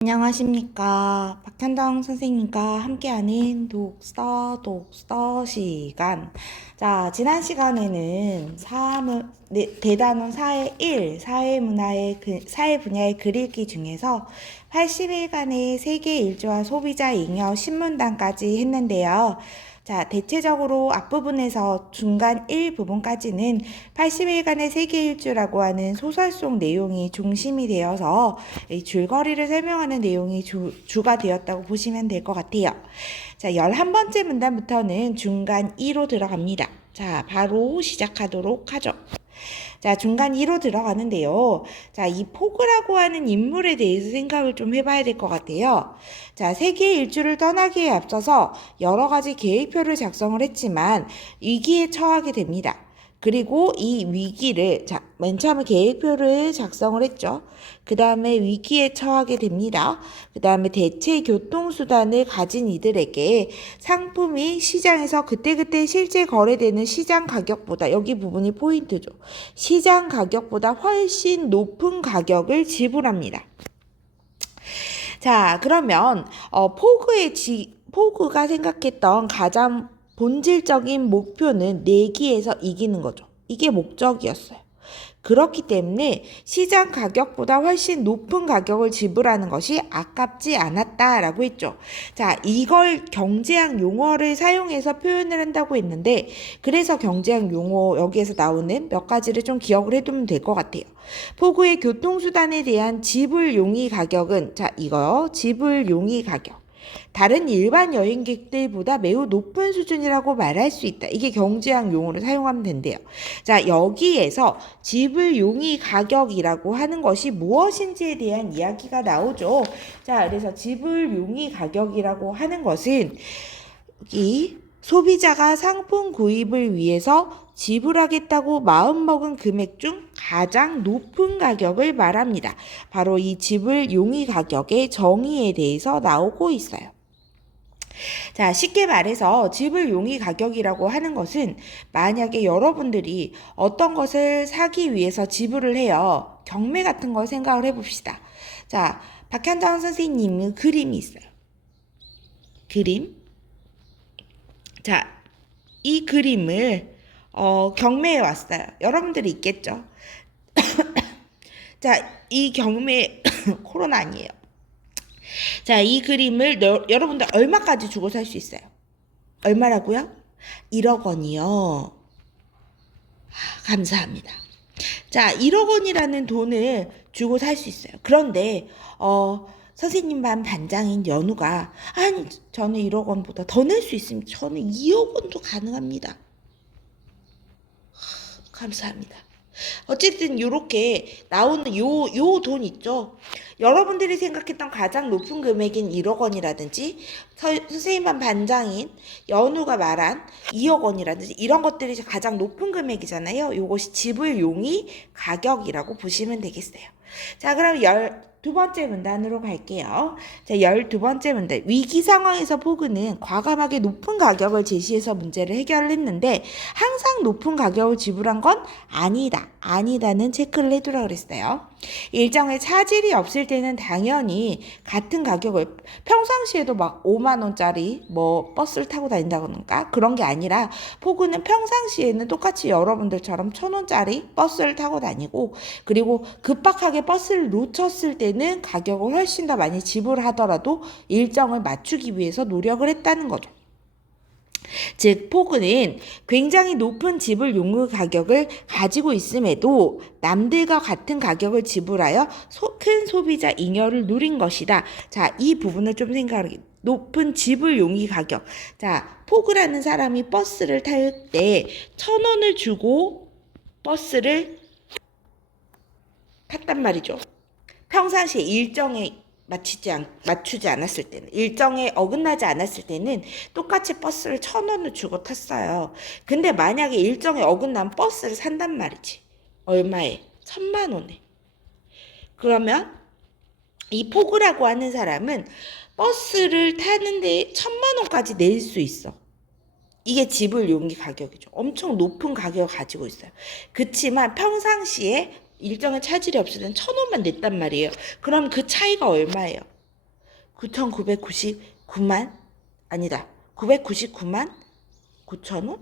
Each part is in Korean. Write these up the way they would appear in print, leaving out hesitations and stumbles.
안녕하십니까. 박현정 선생님과 함께하는 독서 시간. 자, 지난 시간에는 대단원 사회 1, 사회 분야의 글 읽기 중에서 80일간의 세계 일주와 소비자 잉여 신문단까지 했는데요. 자, 대체적으로 앞부분에서 중간 1부분까지는 80일간의 세계 일주라고 하는 소설 속 내용이 중심이 되어서 이 줄거리를 설명하는 내용이 주가 되었다고 보시면 될 것 같아요. 자, 11번째 문단부터는 중간 2로 들어갑니다. 자, 바로 시작하도록 하죠. 자, 중간 2로 들어가는데요. 자, 이 포그라고 하는 인물에 대해서 생각을 좀 해봐야 될 것 같아요. 자, 세계 일주를 떠나기에 앞서서 여러 가지 계획표를 작성을 했지만 위기에 처하게 됩니다. 그리고 이 위기를, 자, 맨 처음에 계획표를 작성을 했죠. 그 다음에 위기에 처하게 됩니다. 그 다음에 대체 교통수단을 가진 이들에게 상품이 시장에서 그때그때 실제 거래되는 시장 가격보다, 여기 부분이 포인트죠. 시장 가격보다 훨씬 높은 가격을 지불합니다. 자, 그러면 포그가 생각했던 가장 본질적인 목표는 내기에서 이기는 거죠. 이게 목적이었어요. 그렇기 때문에 시장 가격보다 훨씬 높은 가격을 지불하는 것이 아깝지 않았다라고 했죠. 자, 이걸 경제학 용어를 사용해서 표현을 한다고 했는데, 그래서 경제학 용어 여기에서 나오는 몇 가지를 좀 기억을 해두면 될 것 같아요. 포구의 교통수단에 대한 지불 용이 가격은, 자, 이거요. 지불 용이 가격. 다른 일반 여행객들보다 매우 높은 수준이라고 말할 수 있다. 이게 경제학 용어를 사용하면 된대요. 자, 여기에서 지불 용이 가격이라고 하는 것이 무엇인지에 대한 이야기가 나오죠. 자, 그래서 지불 용이 가격이라고 하는 것은 이 소비자가 상품 구입을 위해서 지불하겠다고 마음먹은 금액 중 가장 높은 가격을 말합니다. 바로 이 지불 용이 가격의 정의에 대해서 나오고 있어요. 자, 쉽게 말해서 지불 용이 가격이라고 하는 것은 만약에 여러분들이 어떤 것을 사기 위해서 지불을 해요. 경매 같은 걸 생각을 해봅시다. 자, 박현정 선생님은 그림이 있어요. 그림. 자, 이 그림을 경매에 왔어요. 여러분들이 있겠죠? 자, 이 경매 코로나 아니에요. 자, 이 그림을 여러분들 얼마까지 주고 살 수 있어요? 얼마라고요? 1억 원이요. 감사합니다. 자, 1억 원이라는 돈을 주고 살 수 있어요. 그런데 선생님 반 반장인 연우가 아니 저는 1억 원보다 더 낼 수 있습니다. 저는 2억 원도 가능합니다. 감사합니다. 어쨌든 요렇게 나오는 요 돈 있죠. 여러분들이 생각했던 가장 높은 금액인 1억 원이라든지 선생님만 반장인 연우가 말한 2억 원이라든지 이런 것들이 가장 높은 금액이잖아요. 요것이 지불 용이 가격이라고 보시면 되겠어요. 자, 그럼 12번째 문단으로 갈게요. 자, 12번째 문단. 위기 상황에서 포그는 과감하게 높은 가격을 제시해서 문제를 해결을 했는데 항상 높은 가격을 지불한 건 아니다는 체크를 해두라 그랬어요. 일정에 차질이 없을 때는 당연히 같은 가격을 평상시에도 막 5만 원짜리 뭐 버스를 타고 다닌다던가 그런 게 아니라 포그는 평상시에는 똑같이 여러분들처럼 1,000원짜리 버스를 타고 다니고 그리고 급박하게 버스를 놓쳤을 때는 가격을 훨씬 더 많이 지불하더라도 일정을 맞추기 위해서 노력을 했다는 거죠. 즉 포그는 굉장히 높은 지불 용의 가격을 가지고 있음에도 남들과 같은 가격을 지불하여 큰 소비자 잉여를 누린 것이다. 자, 이 부분을 좀 생각하기. 높은 지불 용의 가격. 자, 포그라는 사람이 버스를 탈 때 1,000원을 주고 버스를 탔단 말이죠. 평상시에 일정에 맞추지 않았을 때는, 일정에 어긋나지 않았을 때는 똑같이 버스를 1,000원을 주고 탔어요. 근데 만약에 일정에 어긋난 버스를 산단 말이지. 얼마에? 1,000만 원에. 그러면 이 포그라고 하는 사람은 버스를 타는데 1,000만 원까지 낼 수 있어. 이게 지불 용의 가격이죠. 엄청 높은 가격을 가지고 있어요. 그치만 평상시에 일정의 차질이 없을 땐 1,000원만 냈단 말이에요. 그럼 그 차이가 얼마예요? 9,999만? 아니다. 999만 9천 원?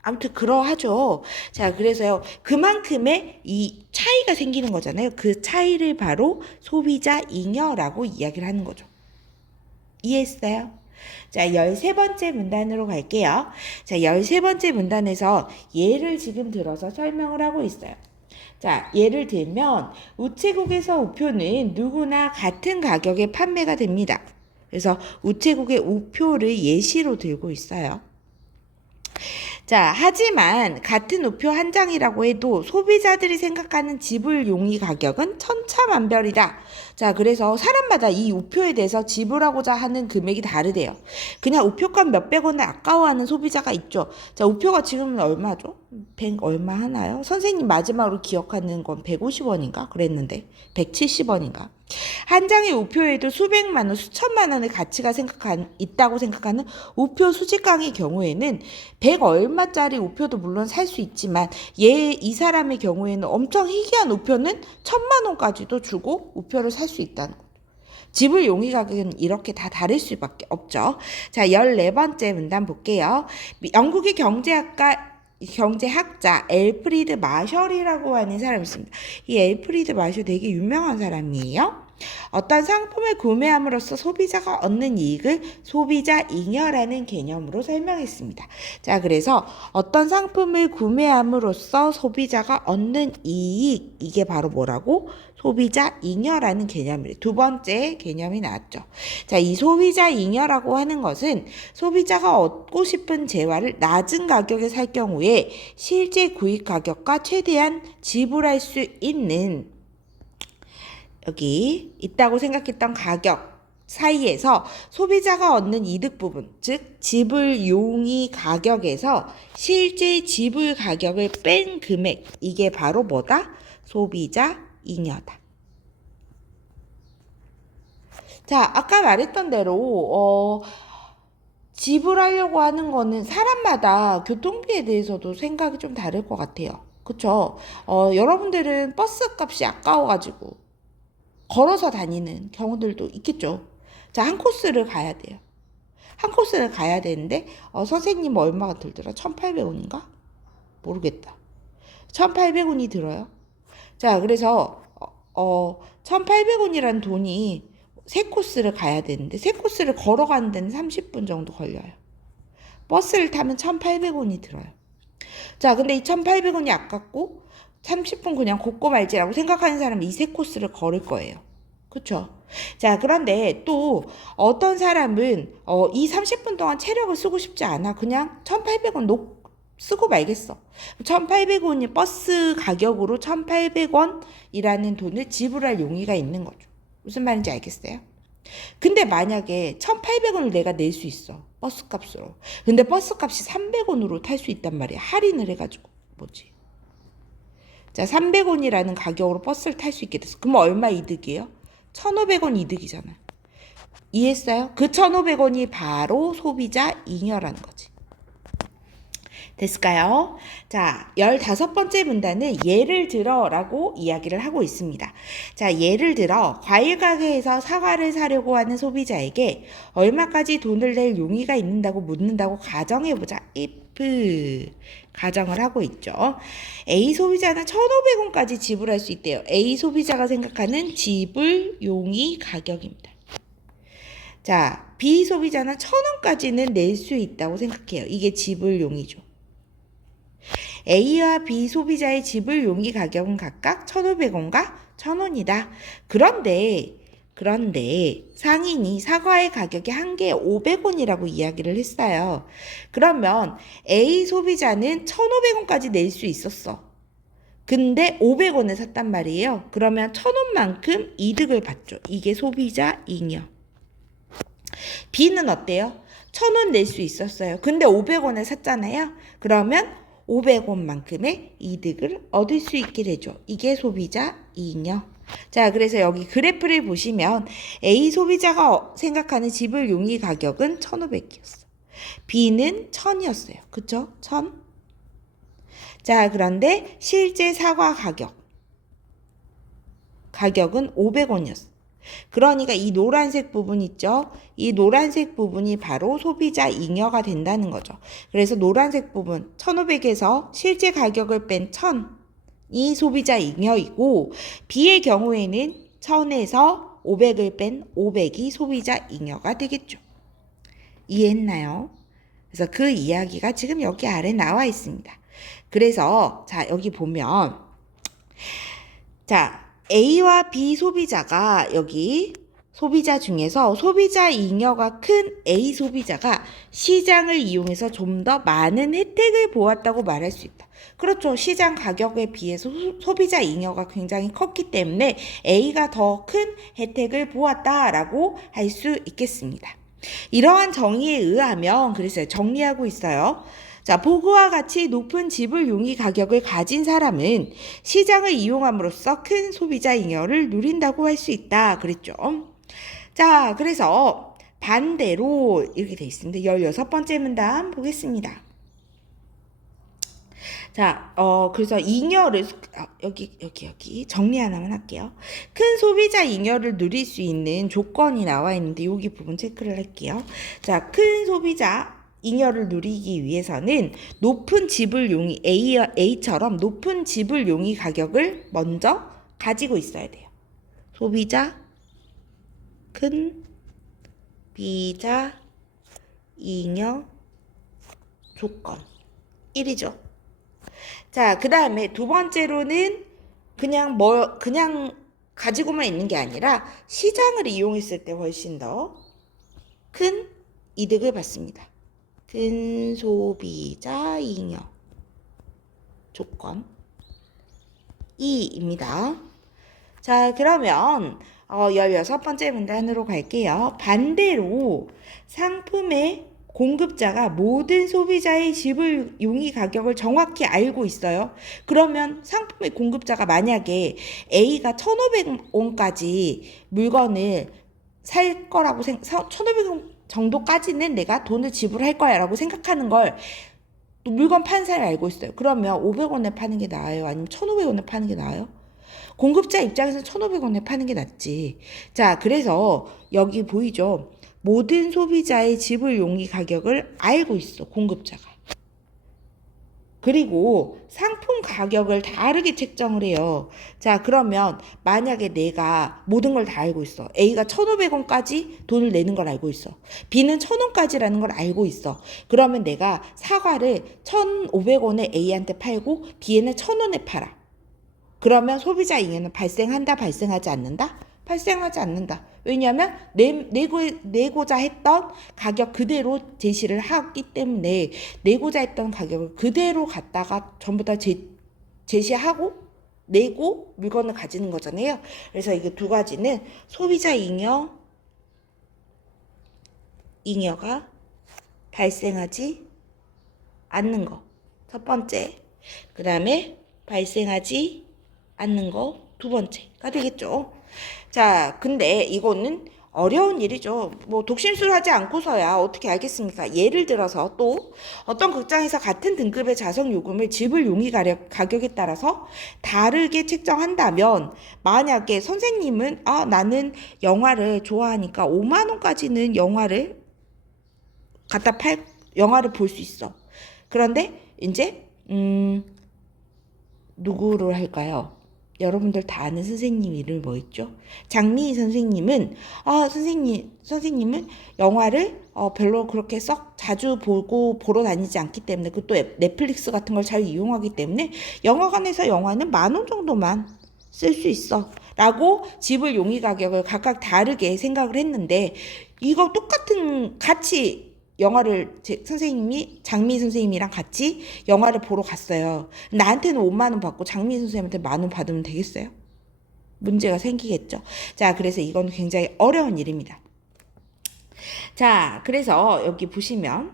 아무튼 그러하죠. 자, 그래서요. 그만큼의 이 차이가 생기는 거잖아요. 그 차이를 바로 소비자 잉여라고 이야기를 하는 거죠. 이해했어요? 자, 13번째 문단으로 갈게요. 자, 13번째 문단에서 예를 지금 들어서 설명을 하고 있어요. 자, 예를 들면 우체국에서 우표는 누구나 같은 가격에 판매가 됩니다. 그래서 우체국의 우표를 예시로 들고 있어요. 자, 하지만 같은 우표 한 장이라고 해도 소비자들이 생각하는 지불 용의 가격은 천차만별이다. 자, 그래서 사람마다 이 우표에 대해서 지불하고자 하는 금액이 다르대요. 그냥 우표값 몇백 원을 아까워하는 소비자가 있죠. 자, 우표가 지금은 얼마죠? 100 얼마 하나요? 선생님 마지막으로 기억하는 건 150원인가? 그랬는데 170원인가? 한 장의 우표에도 수백만 원, 수천만 원의 가치가 있다고 생각하는 우표 수집강의 경우에는 100 얼마짜리 우표도 물론 살 수 있지만 이 사람의 경우에는 엄청 희귀한 우표는 1,000만 원까지도 주고 우표를 살 수 있다는 거죠. 지불 용의 가격은 이렇게 다 다를 수밖에 없죠. 자, 14번째 문단 볼게요. 영국의 경제학자 엘프리드 마셜이라고 하는 사람이 있습니다. 이 엘프리드 마셜 되게 유명한 사람이에요. 어떤 상품을 구매함으로써 소비자가 얻는 이익을 소비자 잉여라는 개념으로 설명했습니다. 자, 그래서 어떤 상품을 구매함으로써 소비자가 얻는 이익, 이게 바로 뭐라고? 소비자 잉여라는 개념이에요. 두 번째 개념이 나왔죠. 자, 이 소비자 잉여라고 하는 것은 소비자가 얻고 싶은 재화를 낮은 가격에 살 경우에 실제 구입 가격과 최대한 지불할 수 있는 여기 있다고 생각했던 가격 사이에서 소비자가 얻는 이득 부분, 즉 지불 용의 가격에서 실제 지불 가격을 뺀 금액, 이게 바로 뭐다? 소비자 잉여다. 자, 아까 말했던 대로 지불하려고 하는 거는 사람마다 교통비에 대해서도 생각이 좀 다를 것 같아요. 그쵸? 여러분들은 버스 값이 아까워가지고 걸어서 다니는 경우들도 있겠죠. 자, 한 코스를 가야 돼요. 한 코스를 가야 되는데 선생님 얼마가 들더라? 1,800원인가? 모르겠다. 1,800원이 들어요. 자, 그래서 1,800원이라는 돈이 세 코스를 가야 되는데 세 코스를 걸어가는 데는 30분 정도 걸려요. 버스를 타면 1,800원이 들어요. 자, 근데 이 1,800원이 아깝고 30분 그냥 걷고 말지라고 생각하는 사람은 이 세 코스를 걸을 거예요. 그쵸? 자, 그런데 또 어떤 사람은 이 30분 동안 체력을 쓰고 싶지 않아. 그냥 1,800원 쓰고 말겠어. 1,800원이 버스 가격으로 1,800원이라는 돈을 지불할 용의가 있는 거죠. 무슨 말인지 알겠어요? 근데 만약에 1,800원을 내가 낼 수 있어. 버스 값으로. 근데 버스 값이 300원으로 탈 수 있단 말이야. 할인을 해가지고. 뭐지? 자, 300원이라는 가격으로 버스를 탈 수 있게 됐어. 그럼 얼마 이득이에요? 1,500원 이득이잖아요. 이해했어요? 그 1,500원이 바로 소비자 잉여라는 거지. 됐을까요? 자, 15번째 문단은 예를 들어라고 이야기를 하고 있습니다. 자, 예를 들어 과일 가게에서 사과를 사려고 하는 소비자에게 얼마까지 돈을 낼 용의가 있는다고 묻는다고 가정해보자. if 가정을 하고 있죠. A 소비자는 1,500원까지 지불할 수 있대요. A 소비자가 생각하는 지불 용의 가격입니다. 자, B 소비자는 1,000원까지는 낼 수 있다고 생각해요. 이게 지불 용의죠. A와 B 소비자의 지불 용의 가격은 각각 1,500원과 1,000원이다. 그런데 상인이 사과의 가격이 한 개에 500원이라고 이야기를 했어요. 그러면 A 소비자는 1,500원까지 낼 수 있었어. 근데 500원에 샀단 말이에요. 그러면 1,000원만큼 이득을 받죠. 이게 소비자 잉여. B는 어때요? 1,000원 낼 수 있었어요. 근데 500원에 샀잖아요. 그러면 500원만큼의 이득을 얻을 수 있게 되죠. 이게 소비자 잉여. 자, 그래서 여기 그래프를 보시면 A 소비자가 생각하는 지불 용의 가격은 1,500이었어. B는 1,000이었어요. 그쵸? 1,000. 자, 그런데 실제 사과 가격은 500원이었어. 그러니까 이 노란색 부분 있죠? 이 노란색 부분이 바로 소비자 잉여가 된다는 거죠. 그래서 노란색 부분 1,500에서 실제 가격을 뺀 1,000이 소비자 잉여이고 B의 경우에는 1,000에서 500을 뺀 500이 소비자 잉여가 되겠죠. 이해했나요? 그래서 그 이야기가 지금 여기 아래 나와 있습니다. 그래서 자 여기 보면 자 A와 B 소비자가 여기 소비자 중에서 소비자 잉여가 큰 A 소비자가 시장을 이용해서 좀 더 많은 혜택을 보았다고 말할 수 있다. 그렇죠. 시장 가격에 비해서 소비자 잉여가 굉장히 컸기 때문에 A가 더 큰 혜택을 보았다라고 할 수 있겠습니다. 이러한 정의에 의하면 그래서 정리하고 있어요. 자, 보그와 같이 높은 지불 용의 가격을 가진 사람은 시장을 이용함으로써 큰 소비자 잉여를 누린다고 할 수 있다. 그랬죠. 자, 그래서 반대로 이렇게 돼 있습니다. 16번째 문단 보겠습니다. 자, 그래서 잉여를 여기 정리 하나만 할게요. 큰 소비자 잉여를 누릴 수 있는 조건이 나와 있는데 여기 부분 체크를 할게요. 자, 큰 소비자 잉여를 누리기 위해서는 높은 지불 용의 A처럼 높은 지불 용의 가격을 먼저 가지고 있어야 돼요. 소비자 큰 비자 잉여 조건 1이죠. 자, 그 다음에 두 번째로는 그냥 가지고만 있는 게 아니라 시장을 이용했을 때 훨씬 더 큰 이득을 받습니다. 큰 소비자 잉여 조건 2입니다. 자, 그러면 16번째 문단으로 갈게요. 반대로 상품의 공급자가 모든 소비자의 지불 용의 가격을 정확히 알고 있어요. 그러면 상품의 공급자가 만약에 A가 1,500원까지 물건을 살 거라고 1,500원 정도까지는 내가 돈을 지불할 거야 라고 생각하는 걸 또 물건 파는 사람이 알고 있어요. 그러면 500원에 파는 게 나아요? 아니면 1,500원에 파는 게 나아요? 공급자 입장에서는 1,500원에 파는 게 낫지. 자, 그래서 여기 보이죠? 모든 소비자의 지불 용의 가격을 알고 있어, 공급자가. 그리고 상품 가격을 다르게 책정을 해요. 자, 그러면 만약에 내가 모든 걸 다 알고 있어. A가 1,500원까지 돈을 내는 걸 알고 있어. B는 1,000원까지라는 걸 알고 있어. 그러면 내가 사과를 1,500원에 A한테 팔고 B에는 1,000원에 팔아. 그러면 소비자 잉여는 발생한다, 발생하지 않는다? 발생하지 않는다. 왜냐하면 내고자 했던 가격 그대로 제시를 하기 때문에 내고자 했던 가격을 그대로 갖다가 전부 다 제시하고 내고 물건을 가지는 거잖아요. 그래서 이게 두 가지는 소비자 잉여가 발생하지 않는 거. 첫 번째. 그 다음에 발생하지 않는 거 두 번째가 되겠죠. 자, 근데 이거는 어려운 일이죠. 뭐 독심술 하지 않고서야 어떻게 알겠습니까? 예를 들어서 또 어떤 극장에서 같은 등급의 자석 요금을 지불 용의 가격에 따라서 다르게 책정한다면 만약에 선생님은 나는 영화를 좋아하니까 5만 원까지는 영화를 볼 수 있어. 그런데 이제 누구를 할까요? 여러분들 다 아는 선생님 이름이 뭐 있죠? 장미희 선생님은 선생님은 영화를 별로 그렇게 썩 자주 보러 다니지 않기 때문에 그것도 넷플릭스 같은 걸 잘 이용하기 때문에 영화관에서 영화는 10,000원 정도만 쓸 수 있어 라고 지불 용의 가격을 각각 다르게 생각을 했는데 이거 같이 영화를 장미 선생님이랑 같이 영화를 보러 갔어요. 나한테는 5만 원 받고 장미 선생님한테 10,000원 받으면 되겠어요? 문제가 생기겠죠. 자, 그래서 이건 굉장히 어려운 일입니다. 자, 그래서 여기 보시면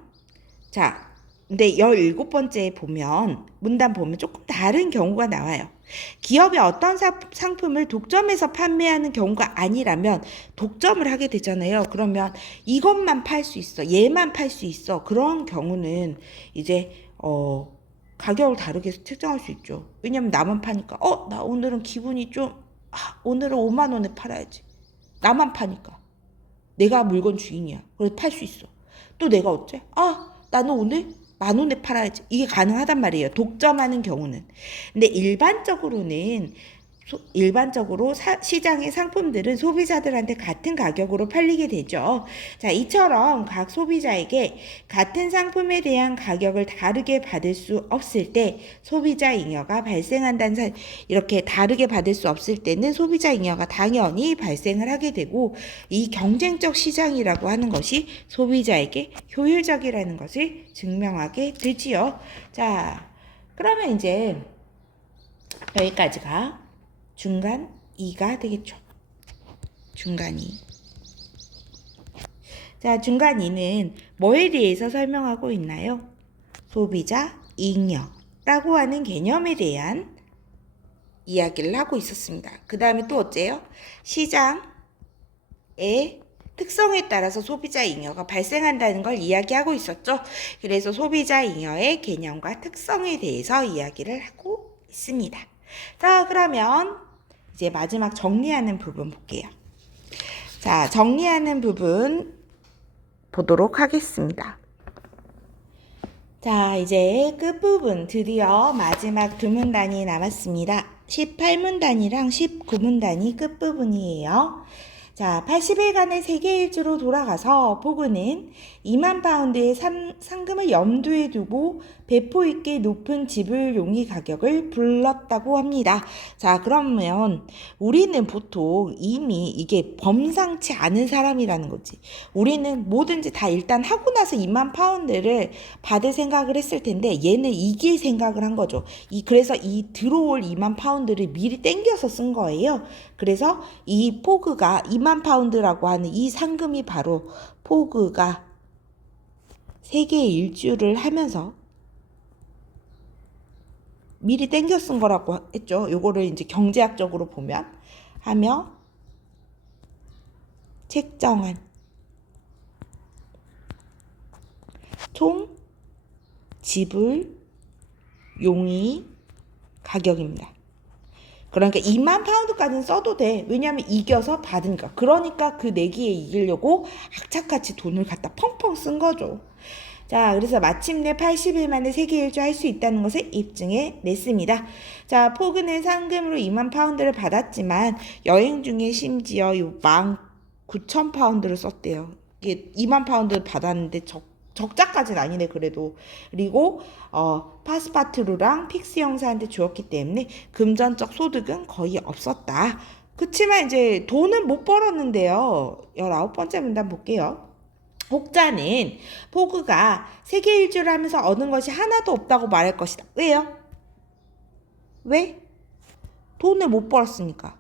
근데 17번째 보면 문단 보면 조금 다른 경우가 나와요. 기업이 어떤 상품을 독점해서 판매하는 경우가 아니라면 독점을 하게 되잖아요. 그러면 이것만 팔 수 있어. 얘만 팔 수 있어. 그런 경우는 이제 가격을 다르게 책정할 수 있죠. 왜냐면 나만 파니까 나 오늘은 기분이 좀 오늘은 5만 원에 팔아야지. 나만 파니까. 내가 물건 주인이야. 그래서 팔 수 있어. 또 내가 어째? 나는 오늘 10,000원에 팔아야지. 이게 가능하단 말이에요. 독점하는 경우는. 근데 일반적으로 시장의 상품들은 소비자들한테 같은 가격으로 팔리게 되죠. 자, 이처럼 각 소비자에게 같은 상품에 대한 가격을 다르게 받을 수 없을 때 소비자 잉여가 발생한다는 이렇게 다르게 받을 수 없을 때는 소비자 잉여가 당연히 발생을 하게 되고, 이 경쟁적 시장이라고 하는 것이 소비자에게 효율적이라는 것을 증명하게 되지요. 자, 그러면 이제 여기까지가 중간 2가 되겠죠. 중간 2. 자, 중간 2는 뭐에 대해서 설명하고 있나요? 소비자 잉여라고 하는 개념에 대한 이야기를 하고 있었습니다. 그 다음에 또 어째요? 시장의 특성에 따라서 소비자 잉여가 발생한다는 걸 이야기하고 있었죠. 그래서 소비자 잉여의 개념과 특성에 대해서 이야기를 하고 있습니다. 자, 그러면 이제 마지막 정리하는 부분 볼게요. 자, 정리하는 부분 보도록 하겠습니다. 자, 이제 끝부분 드디어 마지막 두 문단이 남았습니다. 18문단이랑 19문단이 끝부분이에요. 자, 80일간의 세계 일주로 돌아가서 포그는 2만 파운드의 상금을 염두에 두고 배포 있게 높은 지불 용의 가격을 불렀다고 합니다. 자, 그러면 우리는 보통 이미 이게 범상치 않은 사람이라는 거지. 우리는 뭐든지 다 일단 하고 나서 2만 파운드를 받을 생각을 했을 텐데, 얘는 이길 생각을 한 거죠. 그래서 이 들어올 2만 파운드를 미리 땡겨서 쓴 거예요. 그래서 이 포그가 2만 파운드라고 하는 이 상금이 바로 포그가 세계 일주를 하면서 미리 땡겨 쓴 거라고 했죠. 요거를 이제 경제학적으로 보면 하며 책정한 총 지불 용의 가격입니다. 그러니까 2만 파운드까지는 써도 돼. 왜냐하면 이겨서 받으니까. 그러니까 그 내기에 이기려고 악착같이 돈을 갖다 펑펑 쓴 거죠. 자, 그래서 마침내 80일 만에 세계 일주 할 수 있다는 것을 입증해 냈습니다. 자, 포그는 상금으로 2만 파운드를 받았지만 여행 중에 심지어 19,000파운드를 썼대요. 이게 2만 파운드를 받았는데 적자까지는 아니네, 그래도. 그리고 파스파트루랑 픽스 형사한테 주었기 때문에 금전적 소득은 거의 없었다. 그치만 이제 돈은 못 벌었는데요. 19번째 문단 볼게요. 혹자는 포그가 세계 일주를 하면서 얻은 것이 하나도 없다고 말할 것이다. 왜요? 왜? 돈을 못 벌었으니까.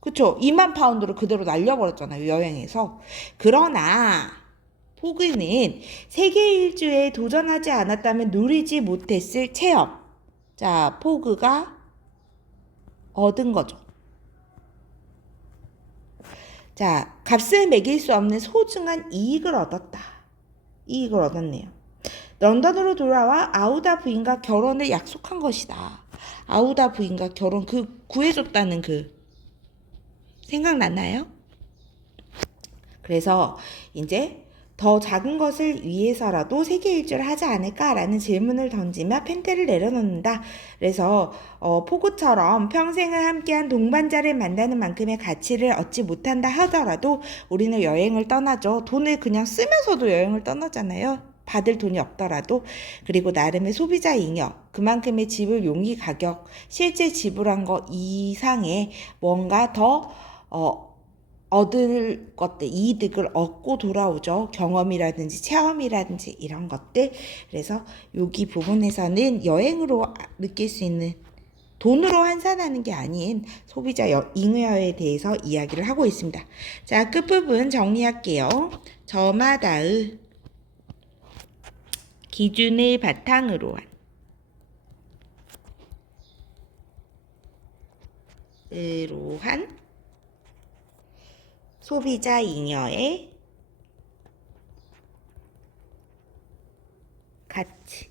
그쵸? 2만 파운드를 그대로 날려버렸잖아요, 여행에서. 그러나 포그는 세계 일주에 도전하지 않았다면 누리지 못했을 체험. 자, 포그가 얻은 거죠. 자, 값을 매길 수 없는 소중한 이익을 얻었다. 이익을 얻었네요. 런던으로 돌아와 아우다 부인과 결혼을 약속한 것이다. 아우다 부인과 결혼 구해줬다는 생각났나요? 그래서 이제 더 작은 것을 위해서라도 세계 일주를 하지 않을까라는 질문을 던지며 펜테를 내려놓는다. 그래서 포그처럼 평생을 함께한 동반자를 만나는 만큼의 가치를 얻지 못한다 하더라도 우리는 여행을 떠나죠. 돈을 그냥 쓰면서도 여행을 떠나잖아요. 받을 돈이 없더라도. 그리고 나름의 소비자 잉여, 그만큼의 지불 용의 가격, 실제 지불한 거 이상의 뭔가 더 얻을 것들, 이득을 얻고 돌아오죠. 경험이라든지 체험이라든지 이런 것들. 그래서 여기 부분에서는 여행으로 느낄 수 있는, 돈으로 환산하는 게 아닌 소비자 잉여에 대해서 이야기를 하고 있습니다. 자, 끝부분 정리할게요. 저마다의 기준을 바탕으로 한 소비자 잉여의 가치.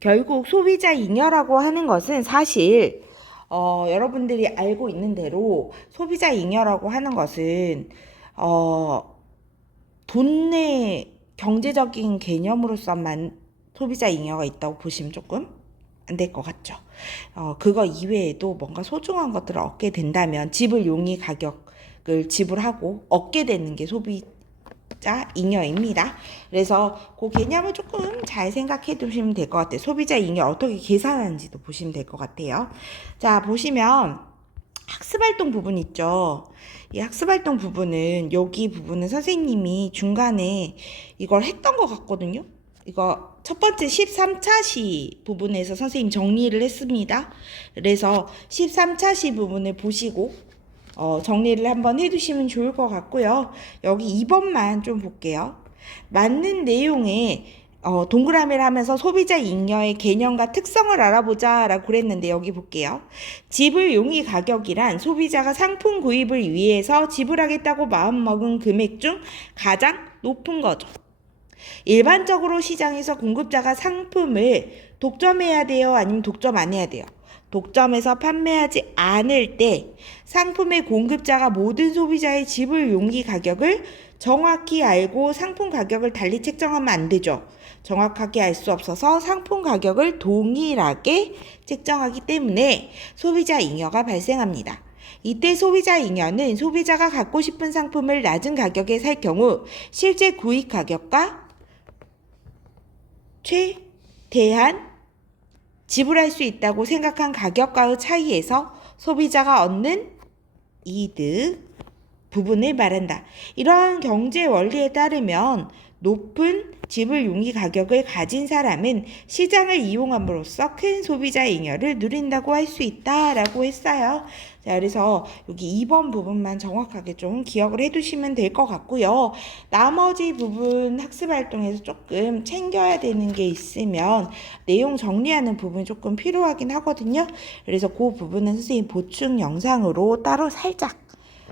결국 소비자 잉여라고 하는 것은 사실 여러분들이 알고 있는 대로 소비자 잉여라고 하는 것은 돈의 경제적인 개념으로서만 소비자 잉여가 있다고 보시면 조금 안 될 것 같죠. 그거 이외에도 뭔가 소중한 것들을 얻게 된다면 지불 용의 가격을 지불하고 얻게 되는 게 소비자 잉여입니다. 그래서 그 개념을 조금 잘 생각해 두시면 될 것 같아요. 소비자 잉여 어떻게 계산하는지도 보시면 될 것 같아요. 자, 보시면 학습활동 부분 있죠. 이 학습활동 부분은 여기 부분은 선생님이 중간에 이걸 했던 것 같거든요. 이거 첫 번째 13차 시 부분에서 선생님 정리를 했습니다. 그래서 13차 시 부분을 보시고 정리를 한번 해두시면 좋을 것 같고요. 여기 2번만 좀 볼게요. 맞는 내용에 동그라미를 하면서 소비자 잉여의 개념과 특성을 알아보자 라고 그랬는데 여기 볼게요. 지불 용의 가격이란 소비자가 상품 구입을 위해서 지불하겠다고 마음먹은 금액 중 가장 높은 거죠. 일반적으로 시장에서 공급자가 상품을 독점해야 돼요? 아니면 독점 안 해야 돼요? 독점해서 판매하지 않을 때 상품의 공급자가 모든 소비자의 지불 용의 가격을 정확히 알고 상품 가격을 달리 책정하면 안 되죠. 정확하게 알 수 없어서 상품 가격을 동일하게 책정하기 때문에 소비자 잉여가 발생합니다. 이때 소비자 잉여는 소비자가 갖고 싶은 상품을 낮은 가격에 살 경우 실제 구입 가격과 최대한 지불할 수 있다고 생각한 가격과의 차이에서 소비자가 얻는 이득 부분을 말한다. 이러한 경제 원리에 따르면 높은 지불 용의 가격을 가진 사람은 시장을 이용함으로써 큰 소비자 잉여를 누린다고 할 수 있다라고 했어요. 자, 그래서 여기 2번 부분만 정확하게 좀 기억을 해두시면 될 것 같고요. 나머지 부분 학습활동에서 조금 챙겨야 되는 게 있으면 내용 정리하는 부분이 조금 필요하긴 하거든요. 그래서 그 부분은 선생님 보충 영상으로 따로 살짝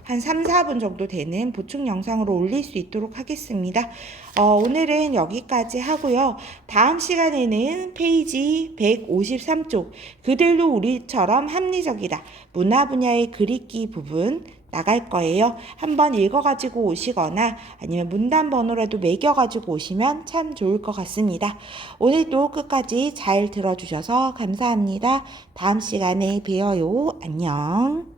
한 3, 4분 정도 되는 보충 영상으로 올릴 수 있도록 하겠습니다. 오늘은 여기까지 하고요. 다음 시간에는 페이지 153쪽 그들도 우리처럼 합리적이다. 문화 분야의 글읽기 부분 나갈 거예요. 한번 읽어가지고 오시거나 아니면 문단 번호라도 매겨가지고 오시면 참 좋을 것 같습니다. 오늘도 끝까지 잘 들어주셔서 감사합니다. 다음 시간에 봬요. 안녕.